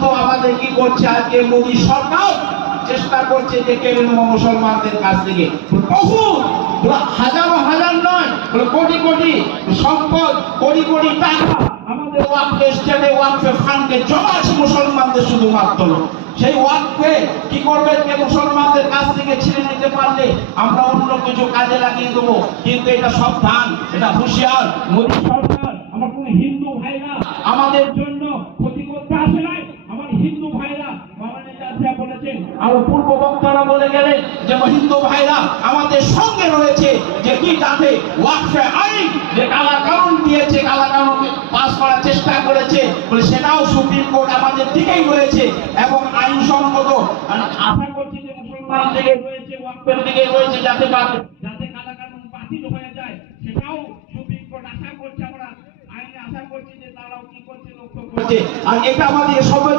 তো আমাদের কি করছে আজকে মোদী সরকার চেষ্টা করছে যে কেড়ে নেব মুসলমানদের কাছ থেকে বহু হাজারো হাজার নয় কোটি কোটি সম্পদ কোটি কোটি টাকা আমাদের ওয়াকফে স্টেটে ওয়াকফে ফান্ডে জমা আছে মুসলমানদের শুধুমাত্র সেই ওয়াকফে কি করবে যে মুসলমানদের কাছ থেকে ছিনে নিতে পারলে আমরা অন্য কিছু কাজে লাগিয়ে দেবো কিন্তু এটা সাবধান এটা হুঁশিয়ার মোদী সরকার আমার কোন হিন্দু ভাইরা আমাদের জন্য ক্ষতি করতে আসে নাই আমার হিন্দু ভাইরা বলেছেন আর পূর্ব বক্তারা বলে গেলেন যে হিন্দু ভাইরা আমাদের সঙ্গে রয়েছে যে কি তাতে ওয়াকফে আইন যে কালা কানুন দিয়েছে কালা কানুন পাস করার চেষ্টা করেছে বলে সেটাও সুপ্রিম কোর্ট আমাদের দিকেই রয়েছে এবং আইনসম্মত আশা করছি যে মুসলমান দিকে রয়েছে ওয়াকফের দিকে রয়েছে যাতে যাতে কালা কানুন বাতিল হয়ে যায় সেটাও সুপ্রিম কোর্ট আশা করছে আমরা আইনে আশা করছি যে তারাও কি করছে লক্ষ্য করছে আর এটা আমাদের সবাই